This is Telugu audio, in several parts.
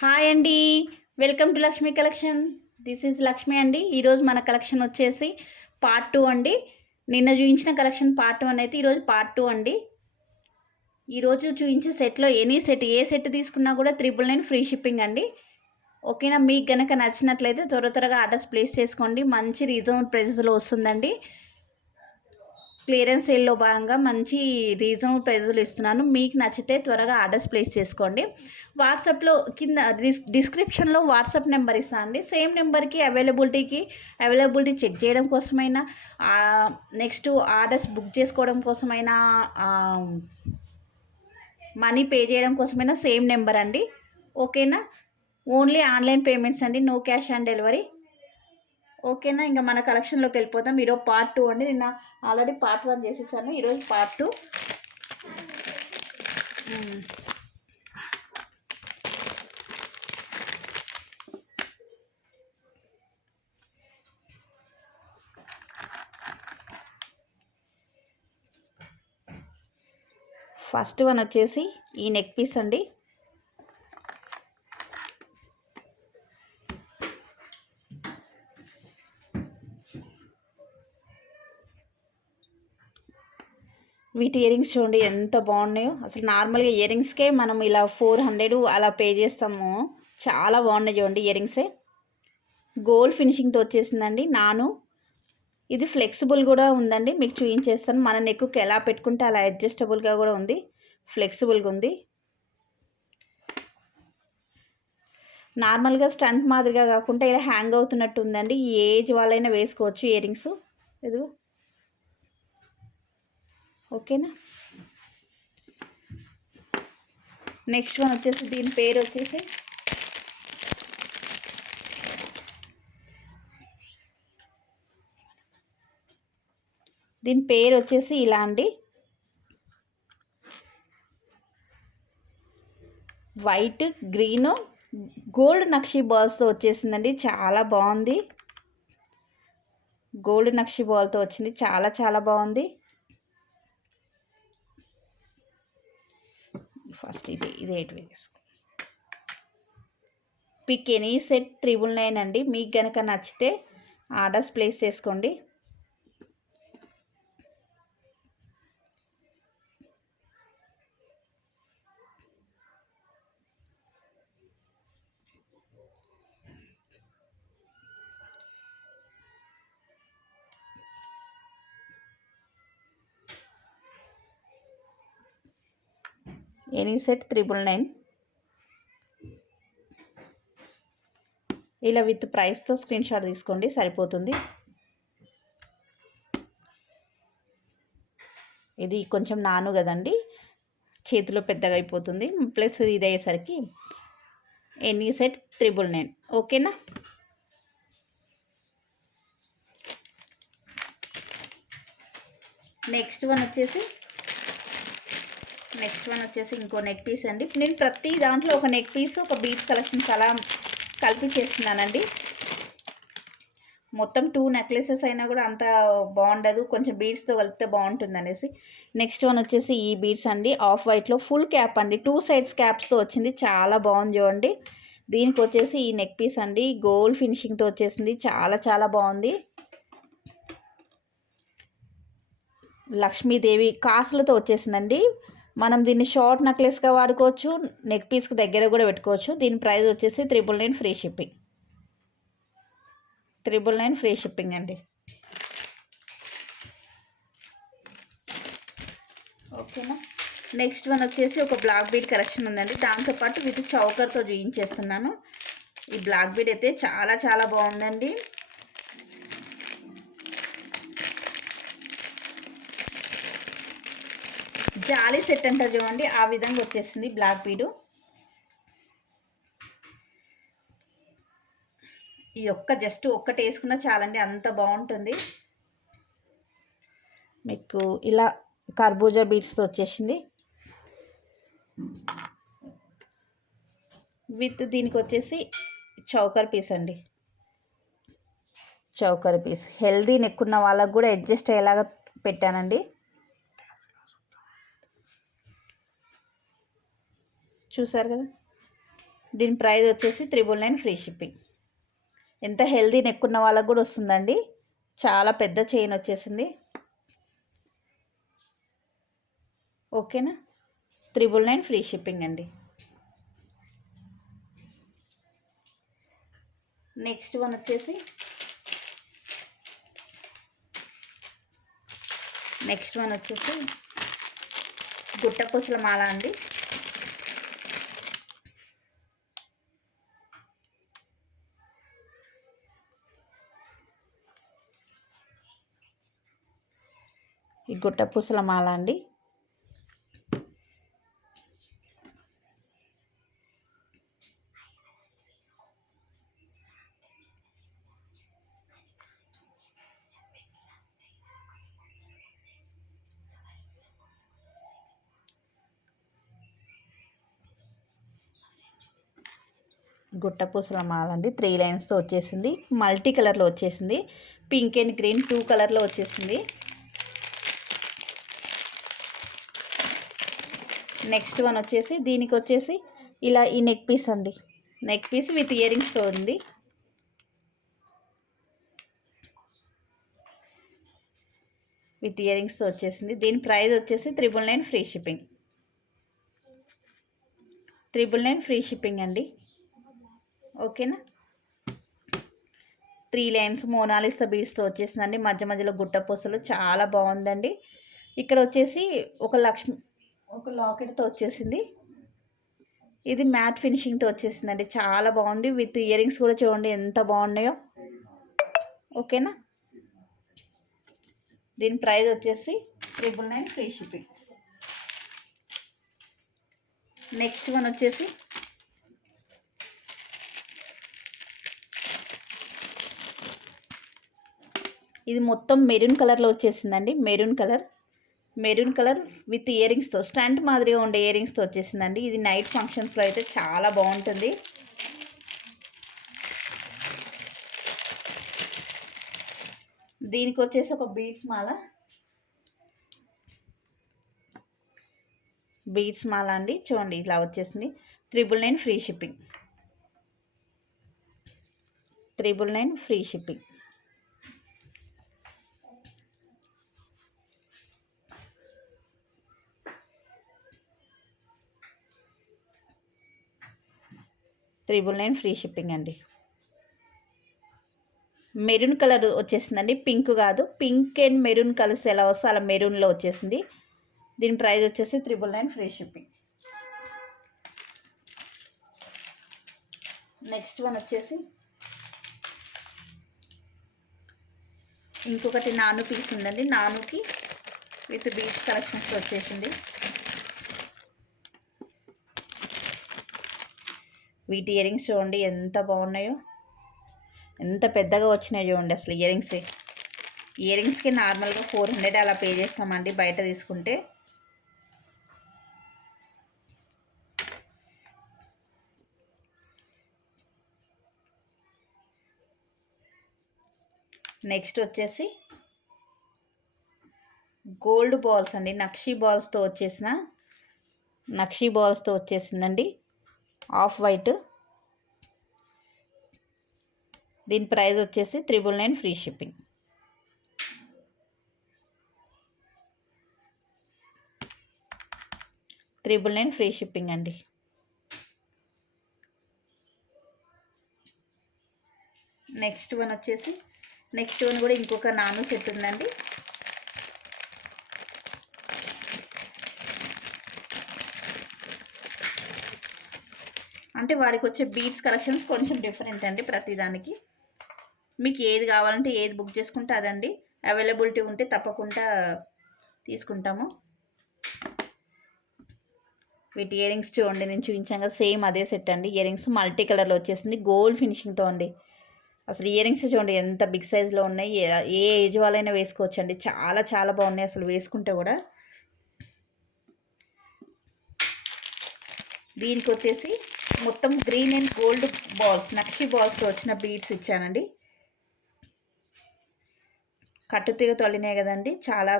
హాయ్ అండి. Welcome to Lakshmi collection. This is Lakshmi అండి. ఈరోజు మన కలెక్షన్ వచ్చేసి పార్ట్ 2 అండి. నిన్న చూపించిన కలెక్షన్ పార్ట్ 1 అయితే ఈరోజు పార్ట్ 2 అండి. ఈరోజు చూపించే సెట్లో ఎనీ సెట్ ఏ సెట్ తీసుకున్నా కూడా 999 ఫ్రీ షిప్పింగ్ అండి. ఓకేనా? మీకు గనక నచ్చినట్లయితే త్వరగా ఆర్డర్స్ ప్లేస్ చేసుకోండి. మంచి రీజనబుల్ ప్రైసెస్లో వస్తుందండి. క్లియరెన్స్ సేల్లో భాగంగా మంచి రీజనబుల్ ప్రైజులు ఇస్తున్నాను. మీకు నచ్చితే త్వరగా ఆర్డర్స్ ప్లేస్ చేసుకోండి. వాట్సాప్లో కింద డిస్క్రిప్షన్లో వాట్సాప్ నెంబర్ ఇస్తాను అండి. సేమ్ నెంబర్కి అవైలబిలిటీ చెక్ చేయడం కోసమైనా, నెక్స్ట్ ఆర్డర్స్ బుక్ చేసుకోవడం కోసమైనా, మనీ పే చేయడం కోసమైనా సేమ్ నెంబర్ అండి. ఓకేనా? ఓన్లీ ఆన్లైన్ పేమెంట్స్ అండి, నో క్యాష్ ఆన్ డెలివరీ. ఓకేనా? ఇంకా మన కలెక్షన్లోకి వెళ్ళిపోతాం. ఈరోజు పార్ట్ 2 అండి. నిన్న ఆల్రెడీ పార్ట్ 1 చేసేసాను. ఈరోజు పార్ట్ 2. ఫస్ట్ వన్ వచ్చేసి ఈ నెక్ పీస్ అండి. వీటి ఇయరింగ్స్ చూడండి ఎంత బాగున్నాయో. అసలు నార్మల్గా ఇయరింగ్స్కే మనం ఇలా 400 అలా పే చేస్తాము. చాలా బాగున్నాయి చూడండి ఇయరింగ్సే. గోల్డ్ ఫినిషింగ్తో వచ్చేసిందండి. ఇది ఫ్లెక్సిబుల్ కూడా ఉందండి. మీకు చూపించేస్తాను. మన నెక్కి ఎలా పెట్టుకుంటే అలా అడ్జస్టబుల్గా కూడా ఉంది, ఫ్లెక్సిబుల్గా ఉంది. నార్మల్గా స్టంట్ మాదిరిగా కాకుండా ఇలా హ్యాంగ్ అవుతున్నట్టు ఉందండి. ఈ ఏజ్ వాళ్ళైనా వేసుకోవచ్చు ఇయరింగ్స్. ఇదిగో. ఓకేనా? నెక్స్ట్ వన్ వచ్చేసి దీని పేరు వచ్చేసి ఇలా అండి. వైట్, గ్రీను, గోల్డ్ నక్షి బాల్స్తో వచ్చేసిందండి. చాలా బాగుంది. గోల్డ్ నక్షి బాల్తో వచ్చింది. చాలా బాగుంది. ఫస్ట్ ఇది 8 వేసుకో. పిక్ ఎనీ సెట్ 999 అండి. మీకు కనుక నచ్చితే ఆర్డర్స్ ప్లేస్ చేసుకోండి. Any set 999. ఇలా విత్ ప్రైస్తో స్క్రీన్ షాట్ తీసుకోండి, సరిపోతుంది. ఇది కొంచెం నాను కదండి, చేతిలో పెద్దగా అయిపోతుంది. ప్లస్ ఇది అయ్యేసరికి ఎనీ సెట్ 999. ఓకేనా? నెక్స్ట్ వన్ వచ్చేసి ఇంకో నెక్ పీస్ అండి. నేను ప్రతి దాంట్లో ఒక నెక్ పీస్, ఒక బీడ్స్ కలెక్షన్స్ అలా కలిపి చేస్తున్నానండి. మొత్తం 2 నెక్లెసెస్ అయినా కూడా అంత బాగుండదు, కొంచెం బీడ్స్తో కలిపితే బాగుంటుంది అనేసి. నెక్స్ట్ వన్ వచ్చేసి ఈ బీడ్స్ అండి. ఆఫ్ వైట్లో ఫుల్ క్యాప్ అండి, 2 సైడ్స్ క్యాప్స్తో వచ్చింది. చాలా బాగుంది చూడండి. దీనికి వచ్చేసి ఈ నెక్ పీస్ అండి, గోల్డ్ ఫినిషింగ్తో వచ్చేసింది. చాలా బాగుంది. లక్ష్మీదేవి కాసులతో వచ్చేసిందండి. మనం దీన్ని షార్ట్ నెక్లెస్గా వాడుకోవచ్చు, నెక్ పీస్కి దగ్గర కూడా పెట్టుకోవచ్చు. దీని ప్రైస్ వచ్చేసి 999 ఫ్రీ షిప్పింగ్. 999 ఫ్రీ షిప్పింగ్ అండి. ఓకేనా? నెక్స్ట్ వన్ వచ్చేసి ఒక బ్లాక్ బీడ్ కలెక్షన్ ఉందండి. దాంతోపాటు విత్ చౌకర్తో చూపించేస్తున్నాను. ఈ బ్లాక్ బీడ్ అయితే చాలా బాగుందండి. జాలీ సెట్ అంటారు చూడండి, ఆ విధంగా వచ్చేసింది బ్లాక్ బీడు. ఈ జస్ట్ ఒక్కటి వేసుకున్నా చాలండి, అంత బాగుంటుంది. మీకు ఇలా కర్బూజా బీడ్స్తో వచ్చేసింది. విత్ దీనికి వచ్చేసి చౌకర్ పీస్ అండి. చౌకర్ పీస్ హెల్దీ నెక్ ఉన్న వాళ్ళకు కూడా అడ్జస్ట్ అయ్యేలాగా పెట్టానండి. చూసారు కదా, దీని ప్రైస్ వచ్చేసి 999 ఫ్రీ షిప్పింగ్. ఎంత హెల్దీ నెక్ ఉన్న వాళ్ళకు కూడా వస్తుందండి. చాలా పెద్ద చైన్ వచ్చేసింది. ఓకేనా, 999 ఫ్రీ షిప్పింగ్ అండి. నెక్స్ట్ వన్ వచ్చేసి గుట్టపూసల మాల అండి. ఈ గుట్టపూసల మాల అండి. గుట్టపూసల మాల అండి. 3 లైన్స్తో వచ్చేసింది. మల్టీ కలర్లో వచ్చేసింది. పింక్ అండ్ గ్రీన్ 2 కలర్లో వచ్చేసింది. నెక్స్ట్ వన్ వచ్చేసి దీనికి వచ్చేసి ఇలా ఈ నెక్ పీస్ అండి. నెక్ పీస్ విత్ ఇయర్ రింగ్స్తో ఉంది. విత్ ఇయర్ రింగ్స్తో వచ్చేసింది. దీని ప్రైస్ వచ్చేసి 999 ఫ్రీ షిప్పింగ్. 999 ఫ్రీ షిప్పింగ్ అండి. ఓకేనా, 3 లైన్స్ మోనాలిసా బీడ్స్తో వచ్చేసిందండి. మధ్య మధ్యలో గుట్టపూసలు చాలా బాగుందండి. ఇక్కడ వచ్చేసి ఒక లాకెట్తో వచ్చేసింది. ఇది మ్యాట్ ఫినిషింగ్తో వచ్చేసిందండి. చాలా బాగుంది. విత్ ఇయర్ రింగ్స్ కూడా చూడండి ఎంత బాగున్నాయో. ఓకేనా, దీని ప్రైస్ వచ్చేసి 999 ఫ్రీ షిప్పింగ్. నెక్స్ట్ వన్ వచ్చేసి ఇది మొత్తం మెరూన్ కలర్లో వచ్చేసిందండి. మెరూన్ కలర్ విత్ ఇయర్ రింగ్స్తో స్టాండ్ మాదిరిగా ఉండే ఇయర్ రింగ్స్తో వచ్చేసిందండి. ఇది నైట్ ఫంక్షన్స్లో అయితే చాలా బాగుంటుంది. దీనికి వచ్చేసి ఒక బీడ్స్ మాల అండి. చూడండి ఇట్లా వచ్చేసింది. 999 free shipping. 999 free shipping. Free shipping అండి. మెరూన్ కలర్ వచ్చేసిందండి. పింక్ కాదు, పింక్ అండ్ మెరూన్ కలిసి ఎలా వస్తే అలా మెరూన్లో వచ్చేసింది. దీని ప్రైస్ వచ్చేసి 999 ఫ్రీ షిప్పింగ్. నెక్స్ట్ వన్ వచ్చేసి ఇంకొకటి నాను పీస్ ఉందండి. నానుకి విత్ బీచ్ కలెక్షన్స్ వచ్చేసింది. వీటి ఇయర్ రింగ్స్ చూడండి ఎంత బాగున్నాయో, ఎంత పెద్దగా వచ్చినాయో చూడండి. అసలు ఇయర్ రింగ్స్కి నార్మల్గా 400 అలా పే చేస్తామండి బయట తీసుకుంటే. నెక్స్ట్ వచ్చేసి గోల్డ్ బాల్స్ అండి. నక్షీ బాల్స్తో వచ్చేసిందండి. Off white. దీని ప్రైస్ వచ్చేసి 999 ఫ్రీ షిప్పింగ్. ఫ్రీ షిప్పింగ్ అండి. నెక్స్ట్ వన్ కూడా ఇంకొక నాను సెట్ ఉందండి. అంటే వాడికి వచ్చే బీడ్స్ కలెక్షన్స్ కొంచెం డిఫరెంట్ అండి. ప్రతిదానికి మీకు ఏది కావాలంటే ఏది బుక్ చేసుకుంటే అదండి. అవైలబిలిటీ ఉంటే తప్పకుండా తీసుకుంటాము. వీటి ఇయర్ రింగ్స్ చూడండి, నేను చూపించాక సేమ్ అదే సెట్ అండి. ఇయర్ రింగ్స్ మల్టీ కలర్లో వచ్చేసింది, గోల్డ్ ఫినిషింగ్తో అండి. అసలు ఇయర్ రింగ్స్ చూడండి ఎంత బిగ్ సైజులో ఉన్నాయి. ఏ ఏజ్ వాళ్ళైనా వేసుకోవచ్చు అండి. చాలా చాలా బాగున్నాయి అసలు వేసుకుంటే కూడా. దీనికి వచ్చేసి మొత్తం గ్రీన్ అండ్ గోల్డ్ బాల్స్, నక్షి బాల్స్తో వచ్చిన బీడ్స్ ఇచ్చానండి. కట్టుతీగ తొలినాయి కదండి. చాలా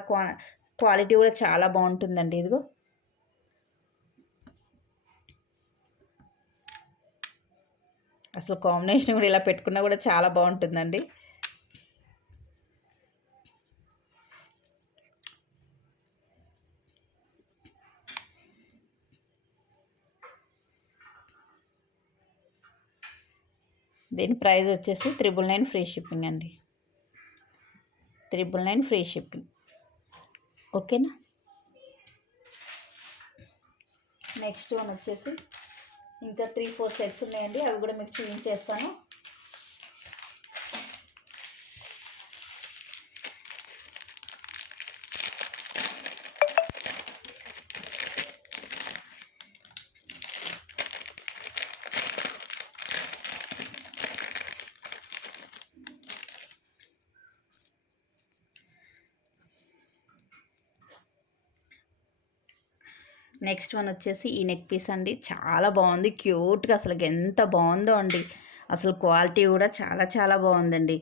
క్వాలిటీ కూడా చాలా బాగుంటుందండి. ఇదిగో అసలు కాంబినేషన్ కూడా ఇలా పెట్టుకున్నా కూడా చాలా బాగుంటుందండి. దీని ప్రైస్ వచ్చేసి 999 ఫ్రీ షిప్పింగ్ అండి. 999 ఫ్రీ షిప్పింగ్. ఓకేనా. నెక్స్ట్ వన్ వచ్చేసి ఇంకా 3-4 సెట్స్ ఉన్నాయండి, అవి కూడా మీకు చూపించేస్తాను. నెక్స్ట్ వన్ వచ్చేసి ఈ నెక్ పీస్ అండి, చాలా బాగుంది, క్యూట్గా అసలు ఎంత బాగుందో అండి. అసలు క్వాలిటీ కూడా చాలా చాలా బాగుందండి.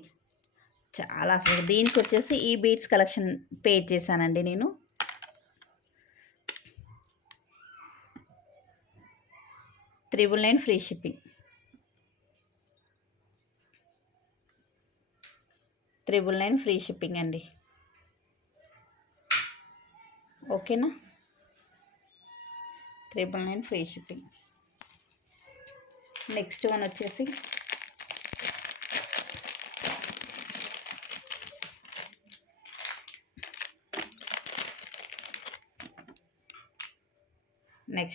చాలా అసలు దీనికి వచ్చేసి ఈ బీడ్స్ కలెక్షన్ పే చేశానండి నేను. $999 ఫ్రీ షిప్పింగ్. 999 ఫ్రీ షిప్పింగ్ అండి. ఓకేనా. 999 ఫ్రీ షిప్పింగ్. నెక్స్ట్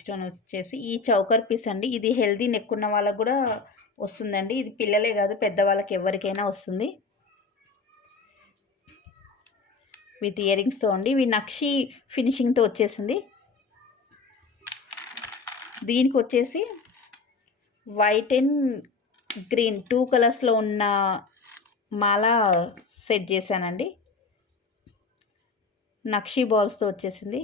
వన్ వచ్చేసి ఈ చౌకర్ పీస్ అండి. ఇది హెల్దీ నెక్ ఉన్న వాళ్ళకు కూడా వస్తుందండి. ఇది పిల్లలే కాదు పెద్దవాళ్ళకి ఎవరికైనా వస్తుంది. విత్ ఇయర్ రింగ్స్తో అండి. ఇవి నక్షి ఫినిషింగ్తో వచ్చేసింది. దీనికి వచ్చేసి వైట్ అండ్ గ్రీన్ 2 కలర్స్లో ఉన్న మాల సెట్ చేశానండి. నక్షి బాల్స్తో వచ్చేసింది.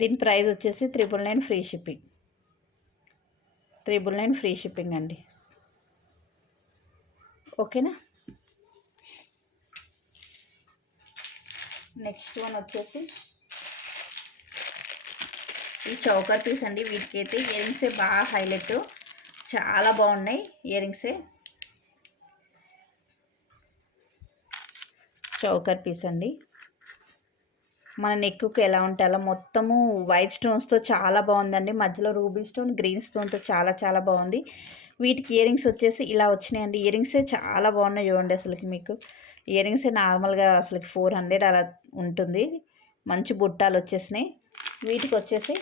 దీని ప్రైస్ వచ్చేసి 999 ఫ్రీ షిప్పింగ్. 999 ఫ్రీ షిప్పింగ్ అండి. ఓకేనా. నెక్స్ట్ వన్ వచ్చేసి ఈ చౌకర్ పీస్ అండి. వీటికైతే ఇయర్ రింగ్సే బాగా హైలైట్, చాలా బాగున్నాయి ఇయర్ రింగ్సే. చౌకర్ పీస్ అండి. మన నెక్కు ఎలా ఉంటే అలా మొత్తము వైట్ స్టోన్స్తో చాలా బాగుందండి. మధ్యలో రూబీ స్టోన్, గ్రీన్ స్టోన్తో చాలా చాలా బాగుంది. వీటికి ఇయర్ రింగ్స్ వచ్చేసి ఇలా వచ్చినాయండి. ఇయర్ రింగ్సే చాలా బాగున్నాయి చూడండి. అసలుకి మీకు ఇయర్ రింగ్సే నార్మల్గా అసలుకి 400 అలా ఉంటుంది. మంచి బుట్టాలు వచ్చేసినాయి. వీటికి వచ్చేసి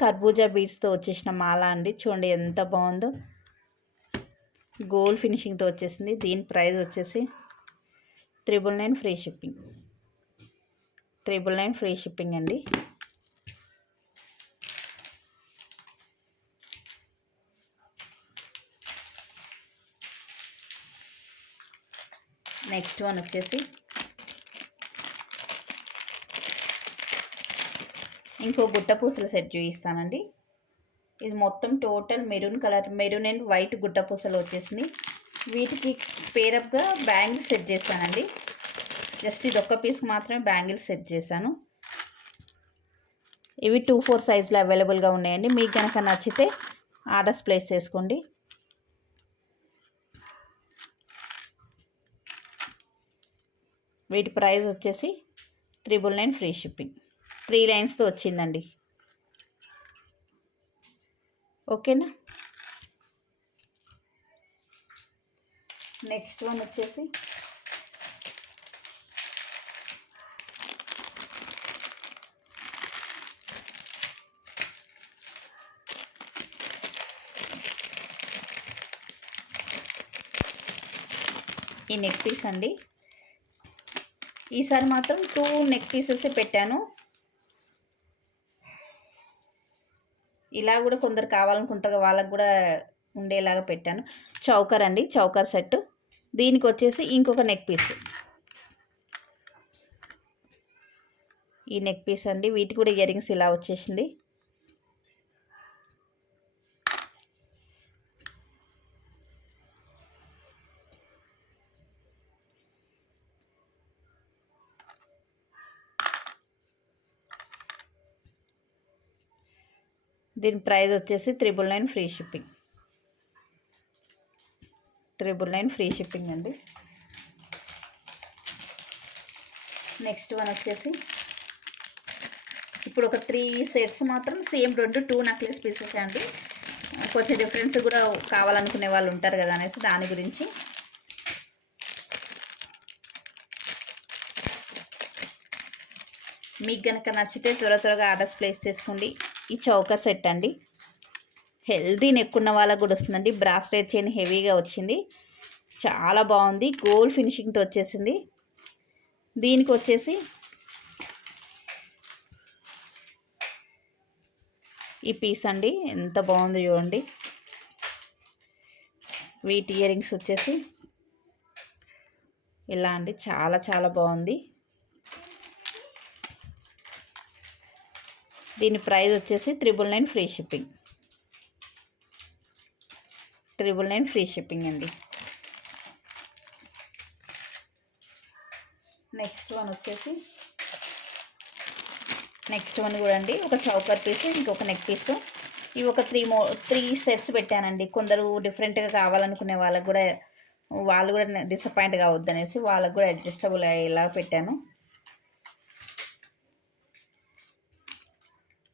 కర్బూజా బీడ్స్తో వచ్చేసిన మాల అండి. చూడండి ఎంత బాగుందో, గోల్డ్ ఫినిషింగ్తో వచ్చేసింది. దీని ప్రైస్ వచ్చేసి 999 ఫ్రీ షిప్పింగ్. 999 ఫ్రీ షిప్పింగ్ అండి. నెక్స్ట్ వన్ వచ్చేసి ఇంకో గుట్ట పూసల సెట్ చూపిస్తానండి. ఇది మొత్తం total maroon colour, maroon and white గుట్ట పూసలు వచ్చేసింది. వీటికి పేరప్గా బ్యాంగిల్స్ సెట్ చేస్తానండి. జస్ట్ ఇది ఒక్క పీస్కి మాత్రమే బ్యాంగిల్స్ సెట్ చేశాను. ఇవి 2-4 సైజులో అవైలబుల్గా ఉన్నాయండి. మీకు కనుక నచ్చితే ఆర్డర్స్ ప్లేస్ చేసుకోండి. వీటి ప్రైస్ వచ్చేసి 999 ఫ్రీ షిప్పింగ్. 3 లైన్స్తో వచ్చిందండి. ఓకేనా. నెక్స్ట్ వన్ వచ్చేసి ఈ నెక్ పీస్ అండి. ఈసారి మాత్రం 2 నెక్ పీసెస్ పెట్టాను. ఇలా కూడా కొందరు కావాలనుకుంటారు, వాళ్ళకు కూడా ఉండేలాగా పెట్టాను. చౌకర్ అండి, చౌకర్ సెట్. దీనికి వచ్చేసి ఇంకొక నెక్ పీస్, ఈ నెక్ పీస్ అండి. వీటికి కూడా ఇయర్ రింగ్స్ ఇలా వచ్చేసింది. దీని ప్రైస్ వచ్చేసి 999 ఫ్రీ షిప్పింగ్. 999 ఫ్రీ షిప్పింగ్ అండి. నెక్స్ట్ వన్ వచ్చేసి ఇప్పుడు ఒక 3 సెట్స్ మాత్రం సేమ్ 2 నెక్లెస్ పీసెస్ అండి. కొంచెం డిఫరెన్స్ కూడా కావాలనుకునే వాళ్ళు ఉంటారు కదా అనేసి దాని గురించి. మీకు కనుక నచ్చితే త్వరగా ఆర్డర్స్ ప్లేస్ చేసుకోండి. ఈ చౌకర్ సెట్ అండి, హెల్దీ నెక్ ఉన్న వాళ్ళకు కూడా వస్తుందండి. బ్రాస్లెట్ చైన్ హెవీగా వచ్చింది, చాలా బాగుంది. గోల్డ్ ఫినిషింగ్తో వచ్చేసింది. దీనికి వచ్చేసి ఈ పీస్ అండి, ఎంత బాగుంది చూడండి. వీటి ఇయర్ రింగ్స్ వచ్చేసి ఇలా అండి, చాలా బాగుంది. దీని ప్రైస్ వచ్చేసి 999 ఫ్రీ షిప్పింగ్. 999 ఫ్రీ షిప్పింగ్ అండి. నెక్స్ట్ వన్ కూడా అండి, ఒక చౌకర్ పీస్, ఇంకొక నెక్ పీస్. ఇవి ఒక 3 సెట్స్ పెట్టానండి. కొందరు డిఫరెంట్గా కావాలనుకునే వాళ్ళకు కూడా, వాళ్ళు కూడా డిసప్పాయింట్ కావద్దు అనేసి వాళ్ళకు కూడా అడ్జస్టబుల్ అయ్యేలా పెట్టాను.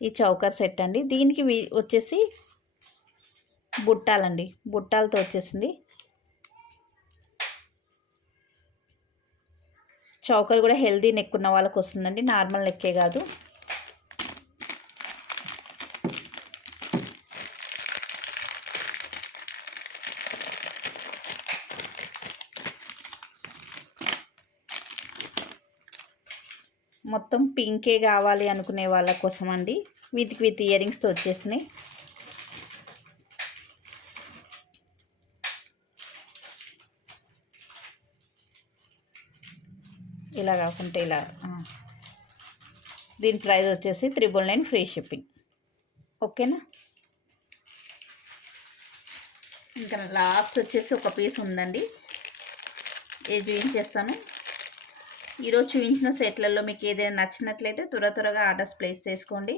ఈ చౌకర్ సెట్ అండి. దీనికి వచ్చేసి బుట్టాలండి, బుట్టాలతో వచ్చేసింది. చౌకర్ కూడా హెల్దీ నెక్ ఉన్న వాళ్ళకి వస్తుందండి, నార్మల్ నెక్కే కాదు. మొత్తం పింకే కావాలి అనుకునే వాళ్ళ కోసం అండి. వీటికి విత్ ఇయర్ రింగ్స్తో వచ్చేసినాయి. ఇలా కాకుంటే ఇలా. దీని ప్రైస్ వచ్చేసి 999 ఫ్రీ షిప్పింగ్. ఓకేనా. ఇంకా లాస్ట్ వచ్చేసి ఒక పీస్ ఉందండి, ఇది చూపించేస్తాను. ఈరోజు చూపించిన సెట్లలో మీకు ఏదైనా నచ్చినట్లయితే త్వరగా ఆర్డర్స్ ప్లేస్ చేసుకోండి.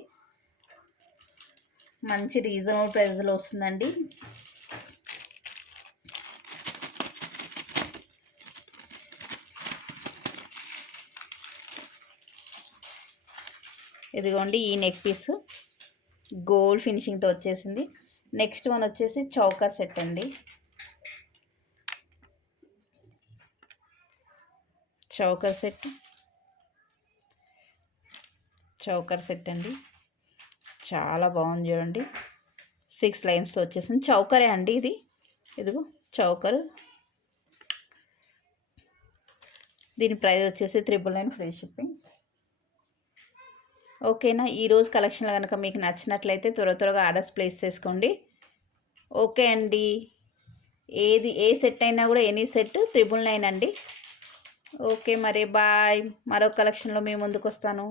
మంచి రీజనబుల్ ప్రైస్లో వస్తుందండి. ఇదిగోండి, ఈ నెక్ పీస్ గోల్డ్ ఫినిషింగ్తో వచ్చేసింది. నెక్స్ట్ వన్ వచ్చేసి చౌకర్ సెట్ అండి. చౌకర్ సెట్ అండి, చాలా బాగుంది చూడండి. 6 లైన్స్తో వచ్చేసింది. చౌకరే అండి ఇది. ఇదిగో చౌకర్. దీని ప్రైస్ వచ్చేసి 999 ఫ్రీ షిప్పింగ్. ఓకేనా. ఈరోజు కలెక్షన్లో కనుక మీకు నచ్చినట్లయితే త్వరగా ఆర్డర్స్ ప్లేస్ చేసుకోండి. ఓకే అండి. ఏ సెట్ అయినా కూడా ఎనీ సెట్ 999 అండి. ఓకే మరి బాయ్. మరో కలెక్షన్లో మీ ముందుకు వస్తాను.